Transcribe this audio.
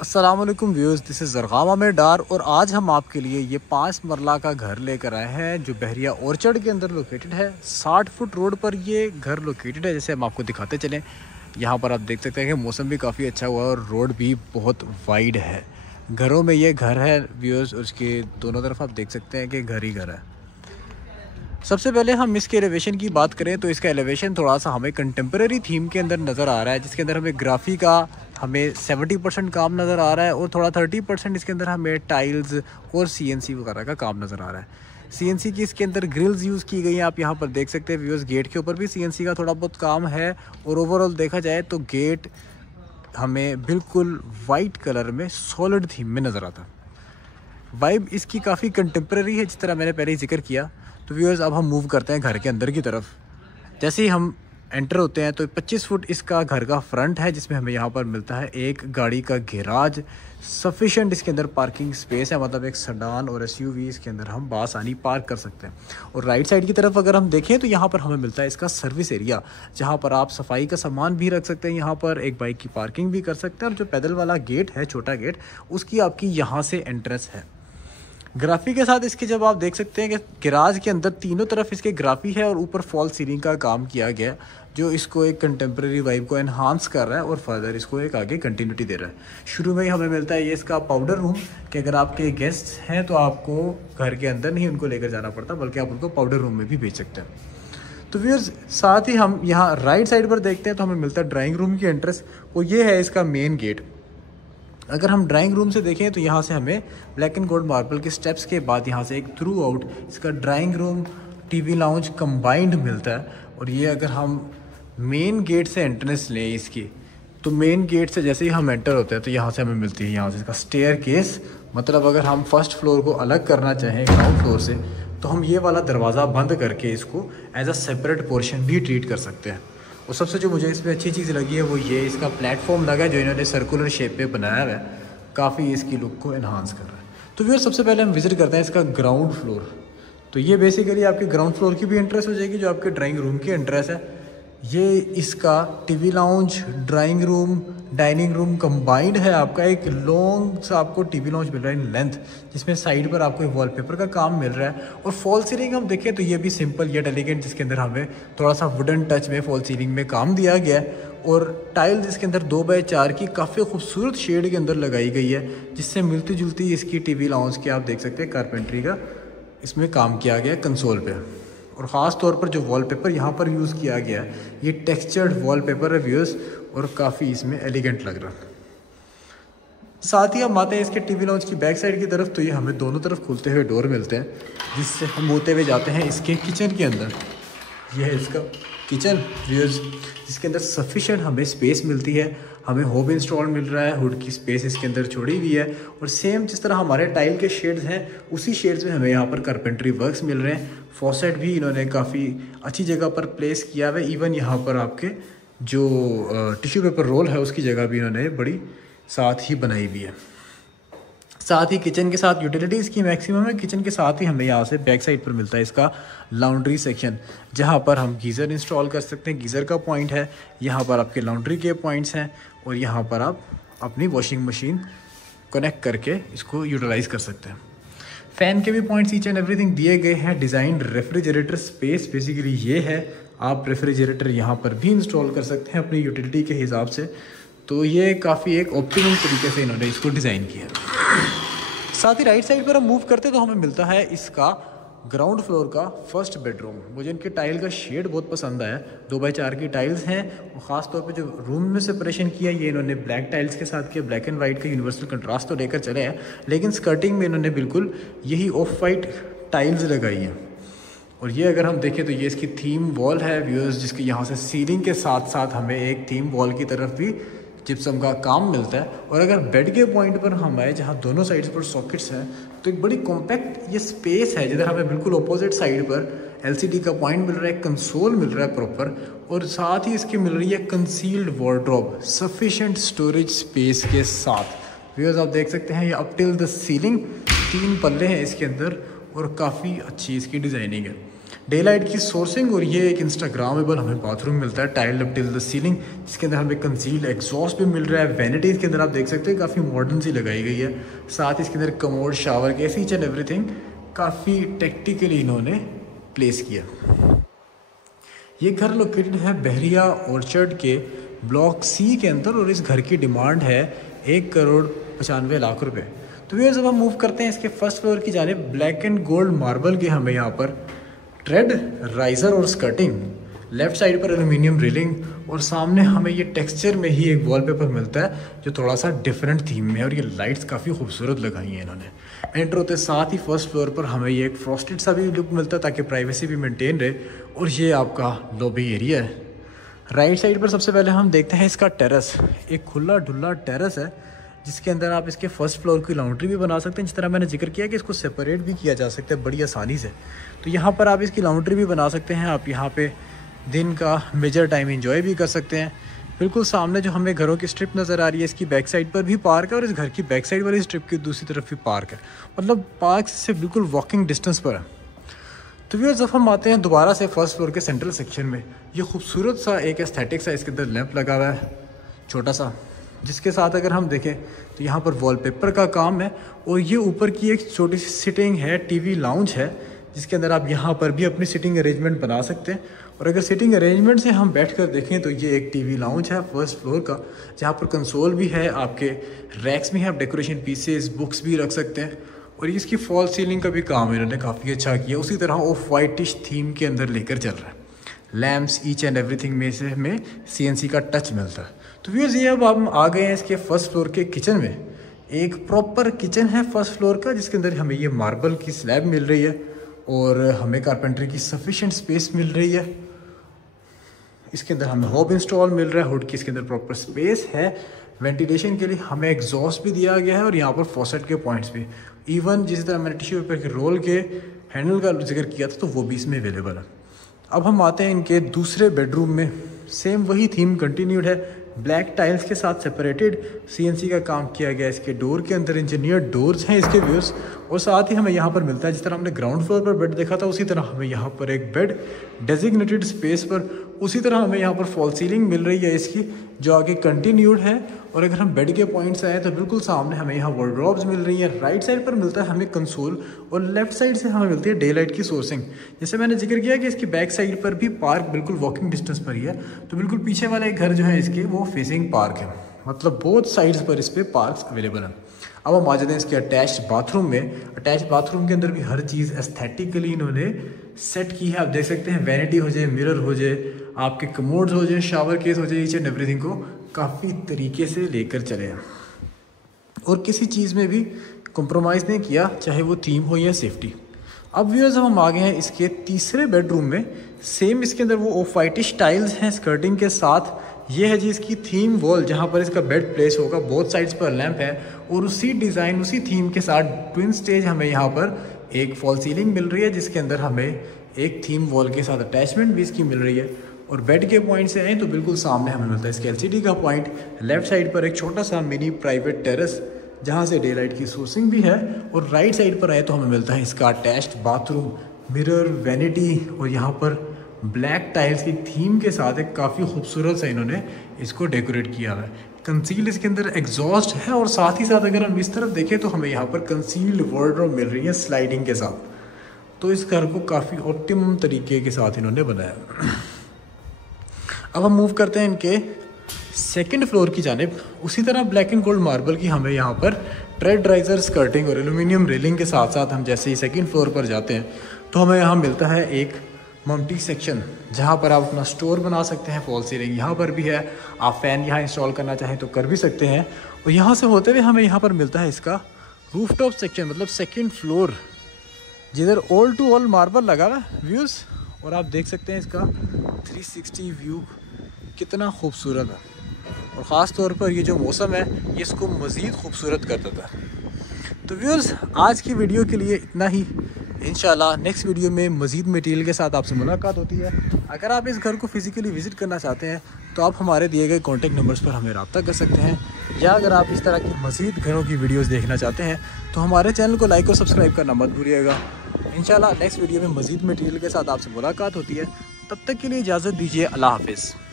अस्सलामुअलैकुम viewers, this is ज़रग़ामा में डार और आज हम आपके लिए ये 5 मरला का घर लेकर आए हैं जो बहरिया ऑर्चर्ड के अंदर लोकेटेड है। 60 फुट रोड पर ये घर लोकेटेड है। जैसे हम आपको दिखाते चलें, यहाँ पर आप देख सकते हैं कि मौसम भी काफ़ी अच्छा हुआ है और रोड भी बहुत वाइड है। घरों में ये घर है व्यूअर्स, उसके दोनों तरफ आप देख सकते हैं कि घर ही घर है। सबसे पहले हम इसके एलिवेशन की बात करें तो इसका एलिवेशन थोड़ा सा हमें कंटेम्प्रेरी थीम के अंदर नज़र आ रहा है, जिसके अंदर हमें ग्राफी का हमें 70% काम नज़र आ रहा है और थोड़ा 30% इसके अंदर हमें टाइल्स और CNC वगैरह का काम नज़र आ रहा है। CNC की इसके अंदर ग्रिल्स यूज़ की गई हैं, आप यहाँ पर देख सकते हैं व्यूअर्स। गेट के ऊपर भी CNC का थोड़ा बहुत काम है और ओवरऑल देखा जाए तो गेट हमें बिल्कुल वाइट कलर में सॉलिड थीम में नज़र आता है। वाइब इसकी काफ़ी कंटेम्प्रेरी है, जिस तरह मैंने पहले ही जिक्र किया। तो व्यूअर्स, अब हम मूव करते हैं घर के अंदर की तरफ। जैसे ही हम एंटर होते हैं तो 25 फुट इसका घर का फ्रंट है, जिसमें हमें यहाँ पर मिलता है एक गाड़ी का गैराज। सफिशेंट इसके अंदर पार्किंग स्पेस है, मतलब एक सेडान और SUV इसके अंदर हम बासानी पार्क कर सकते हैं। और राइट साइड की तरफ अगर हम देखें तो यहाँ पर हमें मिलता है इसका सर्विस एरिया, जहाँ पर आप सफाई का सामान भी रख सकते हैं। यहाँ पर एक बाइक की पार्किंग भी कर सकते हैं और जो पैदल वाला गेट है, छोटा गेट, उसकी आपकी यहाँ से एंट्रेंस है। ग्राफी के साथ इसके जब आप देख सकते हैं कि गैराज के अंदर तीनों तरफ इसके ग्राफी है और ऊपर फॉल सीलिंग का काम किया गया, जो इसको एक कंटेम्प्रेरी वाइब को एनहांस कर रहा है और फर्दर इसको एक आगे कंटिन्यूटी दे रहा है। शुरू में ही हमें मिलता है ये इसका पाउडर रूम, कि अगर आपके गेस्ट हैं तो आपको घर के अंदर नहीं उनको लेकर जाना पड़ता, बल्कि आप उनको पाउडर रूम में भी भेज सकते हैं। तो व्यूअर्स, साथ ही हम यहाँ राइट साइड पर देखते हैं तो हमें मिलता है ड्राइंग रूम की एंट्रेंस, और ये है इसका मेन गेट। अगर हम ड्राइंग रूम से देखें तो यहाँ से हमें ब्लैक एंड गोल्ड मार्बल के स्टेप्स के बाद यहाँ से एक थ्रू आउट इसका drawing room TV lounge combined मिलता है। और ये अगर हम मेन गेट से एंट्रेंस लें इसकी, तो मेन गेट से जैसे ही हम एंटर होते हैं तो यहाँ से हमें मिलती है यहाँ से इसका स्टेयर केस। मतलब अगर हम फर्स्ट फ्लोर को अलग करना चाहें ग्राउंड फ्लोर से, तो हम ये वाला दरवाज़ा बंद करके इसको एज अ सेपरेट पोर्शन भी ट्रीट कर सकते हैं। और सबसे जो मुझे इसमें अच्छी चीज़ लगी है वो ये इसका प्लेटफॉर्म लगा है, जो इन्होंने सर्कुलर शेप पे बनाया हुआ है, काफ़ी इसकी लुक को एनहांस कर रहा है। तो व्यूअर्स, सबसे पहले हम विजिट करते हैं इसका ग्राउंड फ्लोर। तो ये बेसिकली आपके ग्राउंड फ्लोर की भी एंट्रेंस हो जाएगी, जो आपके ड्राइंग रूम की एंट्रेंस है। ये इसका TV lounge, drawing room, dining room combined है। आपका एक लॉन्ग सा आपको TV लाउंज मिल रहा है इन लेंथ, जिसमें साइड पर आपको वॉलपेपर का काम मिल रहा है। और फॉल सीलिंग हम देखें तो ये भी सिंपल यट एलिगेंट, जिसके अंदर हमें थोड़ा सा वुडन टच में फॉल सीलिंग में काम दिया गया है। और टाइल्स इसके अंदर 2x4 की काफ़ी खूबसूरत शेड के अंदर लगाई गई है, जिससे मिलती जुलती इसकी TV लाउंज की आप देख सकते हैं कारपेंट्री का इसमें काम किया गया है कंसोल पे। और ख़ास तौर पर जो वॉलपेपर यहाँ पर यूज़ किया गया है, ये टेक्सचर्ड वॉलपेपर है व्यूअर्स, और काफ़ी इसमें एलिगेंट लग रहा है। साथ ही हम आते हैं इसके TV लाउंज की बैक साइड की तरफ, तो ये हमें दोनों तरफ खुलते हुए डोर मिलते हैं, जिससे हम होते हुए जाते हैं इसके किचन के अंदर। यह है इसका किचन व्यूअर्स, जिसके अंदर सफिशेंट हमें स्पेस मिलती है। हमें होब इंस्टॉल मिल रहा है, हुड की स्पेस इसके अंदर छोड़ी हुई है। और सेम जिस तरह हमारे टाइल के शेड्स हैं, उसी शेड्स में हमें यहाँ पर कारपेंट्री वर्क्स मिल रहे हैं। फॉसेट भी इन्होंने काफ़ी अच्छी जगह पर प्लेस किया हुआ है। इवन यहाँ पर आपके जो टिश्यू पेपर रोल है, उसकी जगह भी इन्होंने बड़ी साथ ही बनाई हुई है। साथ ही किचन के साथ यूटिलिटीज़ की मैक्सिमम है। किचन के साथ ही हमें यहाँ से बैक साइड पर मिलता है इसका लॉन्ड्री सेक्शन, जहाँ पर हम गीज़र इंस्टॉल कर सकते हैं। गीज़र का पॉइंट है, यहाँ पर आपके लॉन्ड्री के पॉइंट्स हैं, और यहाँ पर आप अपनी वॉशिंग मशीन कनेक्ट करके इसको यूटिलाइज़ कर सकते हैं। फ़ैन के भी पॉइंट्स ईच एंड एवरीथिंग दिए गए हैं। डिज़ाइन रेफ्रिजरेटर स्पेस बेसिकली ये है, आप रेफ्रिजरेटर यहाँ पर भी इंस्टॉल कर सकते हैं अपनी यूटिलिटी के हिसाब से। तो ये काफ़ी एक ऑप्टिमल तरीके से इन्होंने इसको डिज़ाइन किया। साथ ही राइट साइड पर हम मूव करते तो हमें मिलता है इसका ग्राउंड फ्लोर का फर्स्ट बेडरूम। मुझे इनके टाइल का शेड बहुत पसंद आया। 2x4 की टाइल्स हैं, और ख़ास तौर पे जो रूम में सेपरेशन किया, ये इन्होंने ब्लैक टाइल्स के साथ किया। ब्लैक एंड वाइट का यूनिवर्सल कंट्रास्ट तो लेकर चले हैं, लेकिन स्कर्टिंग में इन्होंने बिल्कुल यही ऑफ वाइट टाइल्स लगाई हैं। और ये अगर हम देखें तो ये इसकी थीम वॉल है व्यूअर्स, जिसकी यहाँ से सीलिंग के साथ साथ हमें एक थीम वॉल की तरफ भी जिप्सम का काम मिलता है। और अगर बेड के पॉइंट पर हम आए, जहाँ दोनों साइड्स पर सॉकेट्स हैं, तो एक बड़ी कॉम्पैक्ट ये स्पेस है, जिधर हमें बिल्कुल अपोजिट साइड पर LCD का पॉइंट मिल रहा है, कंसोल मिल रहा है प्रॉपर, और साथ ही इसकी मिल रही है concealed wardrobe sufficient storage space के साथ। व्यूअर्स, आप देख सकते हैं ये अप टिल द सीलिंग 3 पल्ले हैं इसके अंदर, और काफ़ी अच्छी इसकी डिज़ाइनिंग है। डे लाइट की सोर्सिंग और ये एक इंस्टाग्रामेबल हमें बाथरूम मिलता है, tile up till the ceiling, जिसके अंदर हमें कंसील्ड एग्जॉस्ट भी मिल रहा है। वैनिटी इसके अंदर आप देख सकते हैं काफ़ी मॉडर्न सी लगाई गई है। साथ ही इसके अंदर कमोड, शावर के ईच एंड एवरीथिंग काफ़ी टेक्टिकली इन्होंने प्लेस किया। ये घर लोकेटेड है बहरिया ऑर्चर्ड के ब्लॉक सी के अंदर और इस घर की डिमांड है 1,95,00,000 रुपये। तो व्यूअर्स जब हम मूव करते हैं इसके फर्स्ट फ्लोर की जानिब, ब्लैक एंड गोल्ड मार्बल के हमें यहाँ पर ट्रेड, राइजर और स्कर्टिंग, लेफ्ट साइड पर एल्यूमिनियम रेलिंग और सामने हमें ये टेक्सचर में ही एक वॉलपेपर मिलता है जो थोड़ा सा डिफरेंट थीम में है और ये लाइट्स काफ़ी खूबसूरत लगाई हैं इन्होंने। एंटर होते साथ ही फर्स्ट फ्लोर पर हमें ये एक फ्रॉस्टेड सा भी लुक मिलता है ताकि प्राइवेसी भी मेंटेन रहे। और ये आपका लॉबी एरिया है। राइट साइड पर सबसे पहले हम देखते हैं इसका टेरेस। एक खुला डुल्ला टेरेस है जिसके अंदर आप इसके फर्स्ट फ्लोर की लॉन्ड्री भी बना सकते हैं। जिस तरह मैंने जिक्र किया कि इसको सेपरेट भी किया जा सकता है बड़ी आसानी से। तो यहाँ पर आप इसकी लॉन्ड्री भी बना सकते हैं। आप यहाँ पे दिन का मेजर टाइम एंजॉय भी कर सकते हैं। बिल्कुल सामने जो हमें घरों की स्ट्रिप नज़र आ रही है, इसकी बैक साइड पर भी पार्क है और इस घर की बैक साइड वाली स्ट्रिप की दूसरी तरफ भी पार्क है। मतलब पार्क से बिल्कुल वॉकिंग डिस्टेंस पर है। तो व्यूअर्स जब हम आते हैं दोबारा से फर्स्ट फ्लोर के सेंट्रल सेक्शन में, ये खूबसूरत सा एक एस्थेटिक सा इसके अंदर लैंप लगा हुआ है छोटा सा, जिसके साथ अगर हम देखें तो यहाँ पर वॉलपेपर का काम है और ये ऊपर की एक छोटी सी सिटिंग है, टीवी लाउंज है, जिसके अंदर आप यहाँ पर भी अपनी सिटिंग अरेंजमेंट बना सकते हैं। और अगर सिटिंग अरेंजमेंट से हम बैठकर देखें तो ये एक टीवी लाउंज है फर्स्ट फ्लोर का, जहाँ पर कंसोल भी है, आपके रैक्स भी हैं, आप डेकोरेशन पीसेस, बुक्स भी रख सकते हैं। और इसकी फॉल सीलिंग का भी काम इन्होंने काफ़ी अच्छा किया। उसी तरह ऑफ वाइटिश थीम के अंदर लेकर चल रहा है। लैम्प्स ईच एंड एवरीथिंग में से हमें CNC का टच मिलता है। तो व्यूअर्स ये अब हम आ गए हैं इसके फर्स्ट फ्लोर के किचन में। एक प्रॉपर किचन है फर्स्ट फ्लोर का, जिसके अंदर हमें ये मार्बल की स्लैब मिल रही है और हमें कारपेंटरी की सफिशिएंट स्पेस मिल रही है। इसके अंदर हमें हॉब इंस्टॉल मिल रहा है, हुड की इसके अंदर प्रॉपर स्पेस है। वेंटिलेशन के लिए हमें एग्जॉस्ट भी दिया गया है और यहाँ पर फॉसेट के पॉइंट्स भी। इवन जिस तरह मैंने टिश्यू पेपर के रोल के हैंडल का जिक्र किया था तो वो भी इसमें अवेलेबल है। अब हम आते हैं इनके दूसरे बेडरूम में। सेम वही थीम कंटिन्यूड है, ब्लैक टाइल्स के साथ सेपरेटेड CNC का काम किया गया। इसके डोर के अंदर इंजीनियर डोर्स हैं इसके व्यूज़। और साथ ही हमें यहाँ पर मिलता है, जिस तरह हमने ग्राउंड फ्लोर पर बेड देखा था उसी तरह हमें यहाँ पर एक बेड डेजिग्नेटेड स्पेस पर, उसी तरह हमें यहाँ पर फॉल सीलिंग मिल रही है इसकी, जो आगे कंटिन्यूड है। और अगर हम बेड के पॉइंट्स आए तो बिल्कुल सामने हमें यहाँ वार्डरोब्स मिल रही हैं। राइट साइड पर मिलता है हमें कंसोल और लेफ्ट साइड से हमें मिलती है डे लाइट की सोर्सिंग। जैसे मैंने जिक्र किया कि इसकी बैक साइड पर भी पार्क बिल्कुल वॉकिंग डिस्टेंस पर ही है। तो बिल्कुल पीछे वाले घर जो है इसके वो फेसिंग पार्क है, मतलब बोथ साइड्स पर इस पर पार्क्स अवेलेबल हैं। अब हम आ जाते हैं इसके अटैच्ड बाथरूम में। अटैच्ड बाथरूम के अंदर भी हर चीज़ एस्थेटिकली इन्होंने सेट की है। आप देख सकते हैं वैनिटी हो जाए, मिरर हो जाए, आपके कमोड्स हो जाए, शावर केस हो जाए, ईच एंड एवरीथिंग को काफ़ी तरीके से लेकर चले हैं और किसी चीज़ में भी कॉम्प्रोमाइज़ नहीं किया, चाहे वो थीम हो या सेफ्टी। अब व्यूअर्स हम आ गए हैं इसके तीसरे बेडरूम में। सेम इसके अंदर वो ऑफ वाइटिश टाइल्स हैं स्कर्टिंग के साथ। ये है जी इसकी थीम वॉल, जहाँ पर इसका बेड प्लेस होगा। बोथ साइड्स पर लैंप है और उसी डिज़ाइन उसी थीम के साथ ट्विन स्टेज हमें यहाँ पर एक फॉल सीलिंग मिल रही है, जिसके अंदर हमें एक थीम वॉल के साथ अटैचमेंट भी इसकी मिल रही है। और बेड के पॉइंट से आए तो बिल्कुल सामने हमें मिलता है इसके LCD का पॉइंट। लेफ्ट साइड पर एक छोटा सा मिनी प्राइवेट टेरेस, जहाँ से डे लाइट की सोर्सिंग भी है। और राइट साइड पर आए तो हमें मिलता है इसका अटैच्ड बाथरूम, मिरर, वैनिटी और यहाँ पर ब्लैक टाइल्स की थीम के साथ एक काफ़ी खूबसूरत सा इन्होंने इसको डेकोरेट किया हुआ है। कंसील इसके अंदर एग्जॉस्ट है और साथ ही साथ अगर हम इस तरफ देखें तो हमें यहाँ पर कंसील्ड वार्डरोब मिल रही है स्लाइडिंग के साथ। तो इस घर को काफ़ी ऑप्टिमम तरीके के साथ इन्होंने बनाया। अब हम मूव करते हैं इनके सेकंड फ्लोर की जानिब। उसी तरह ब्लैक एंड गोल्ड मार्बल की हमें यहाँ पर ट्रेड, राइजर, स्कर्टिंग और एल्यूमिनियम रेलिंग के साथ साथ हम जैसे ही सेकंड फ्लोर पर जाते हैं तो हमें यहाँ मिलता है एक मल्टी सेक्शन, जहाँ पर आप अपना स्टोर बना सकते हैं। फॉल सीलिंग यहाँ पर भी है, आप फ़ैन यहाँ इंस्टॉल करना चाहें तो कर भी सकते हैं। और यहाँ से होते हुए हमें यहाँ पर मिलता है इसका रूफटॉप सेक्शन, मतलब सेकंड फ्लोर, जिधर ऑल टू ऑल मार्बल लगा हुआ है व्यूज़। और आप देख सकते हैं इसका 360 व्यू कितना खूबसूरत है। और ख़ास तौर पर ये जो मौसम है ये इसको मज़ीद खूबसूरत कर देता है। तो व्यूअर्स आज की वीडियो के लिए इतना ही। इंशाल्लाह नेक्स्ट वीडियो में मज़ीद मटेरियल के साथ आपसे मुलाकात होती है। अगर आप इस घर को फिज़िकली विज़िट करना चाहते हैं तो आप हमारे दिए गए कॉन्टैक्ट नंबर्स पर हमें रब्ता कर सकते हैं, या अगर आप इस तरह की मज़ीद घरों की वीडियोज़ देखना चाहते हैं तो हमारे चैनल को लाइक और सब्सक्राइब करना मत भूलिएगा। इंशाल्लाह नेक्स्ट वीडियो में मज़ीद मटेरियल के साथ आपसे मुलाकात होती है। तब तक के लिए इजाज़त दीजिए। अल्लाह हाफिज़।